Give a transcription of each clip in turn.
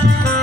Yeah.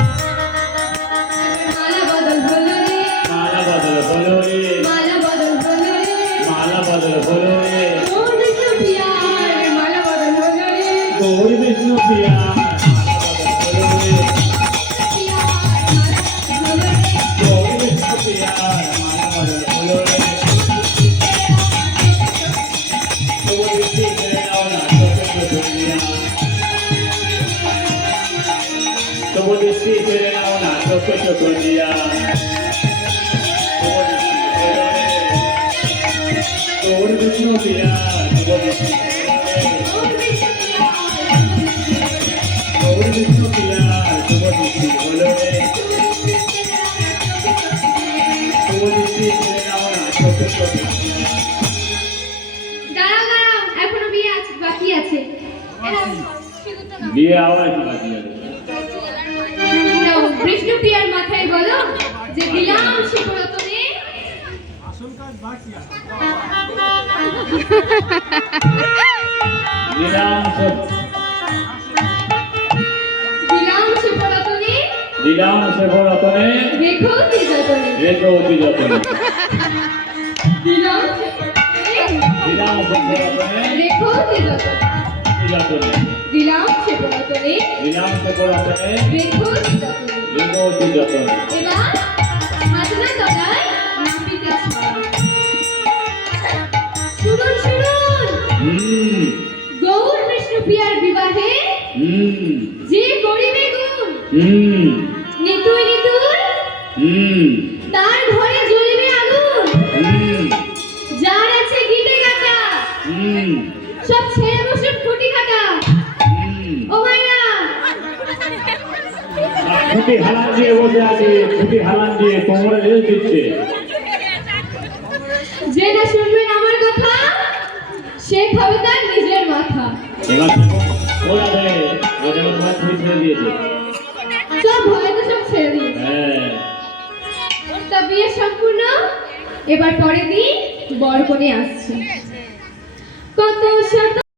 বদল হলো রে মালা বদল হলো রে মালা বদল হলো রে মালা বদল হলো রে গৌর বিষ্ণু পিয়ার মালা বদল হলো রে গৌর বিষ্ণু প্রিয়া মালা বদল হলো রে পিয়ার মালা বদল হলো রে গৌর বিষ্ণু প্রিয়া মালা বদল হলো রে তবু দৃষ্টি ছেড়ে দাও না চোখে চোখে দিয়া তবু দৃষ্টি ছেড়ে দাও না চোখে চোখে দিয়া তবু দৃষ্টি ছেড়ে দাও রে। গৌর বিষ্ণু প্রিয়া তবু দৃষ্টি ছেড়ে দাও রে। গৌর বিষ্ণু পিয়ার গৌর বিষ্ণু প্রিয়া তবু দৃষ্টি হলো রে তবু দৃষ্টি ছেড়ে দাও না চোখে চোখে দিয়া দাঁড়াও দাঁড়াও এখনও বিয়ে আছে বাকি আছে এরাও সিঁদুরটা নাও। বিয়ে আবার বাকি আছে নাও, বিষ্ণু পিয়ার মাথায় বলো যে দিলাম শিবরতনে দিলাম সব দিলাম শিবরতনে দিলাম সেব রতনে রেখো কি যতনে রেখো অতি যতনে দিলাম দিলাম সেব রতনে রেখো অতি যতনে দিলাম শিবরতনে দিলাম সেব রতনে রেখো কি যতনে অতি যতনে। গৌর বিষ্ণু বিবাহে যে গরিবে গুণ নিতুই নিতুই তার ঘরে জ্বলিবে আগুন। যার আছে গিটে কাটা। সব ছেড়ে বসুন খুঁটি কাটা। খুঁটি হালান দিয়ে বসে আছে খুঁটি হালান দিয়ে কোমরে রেল দিচ্ছে। যে না শুনবেন আমার কথা সে খাবে তার নিজের মাথা। এবার ওরা ওদের ছেড়ে দিয়েছে। সব ভয় তো সব ছেড়ে দিয়েছে। হ্যাঁ। তা বিয়ে সম্পূর্ণ এবার পরের দিন বর করে আসছে। কত শত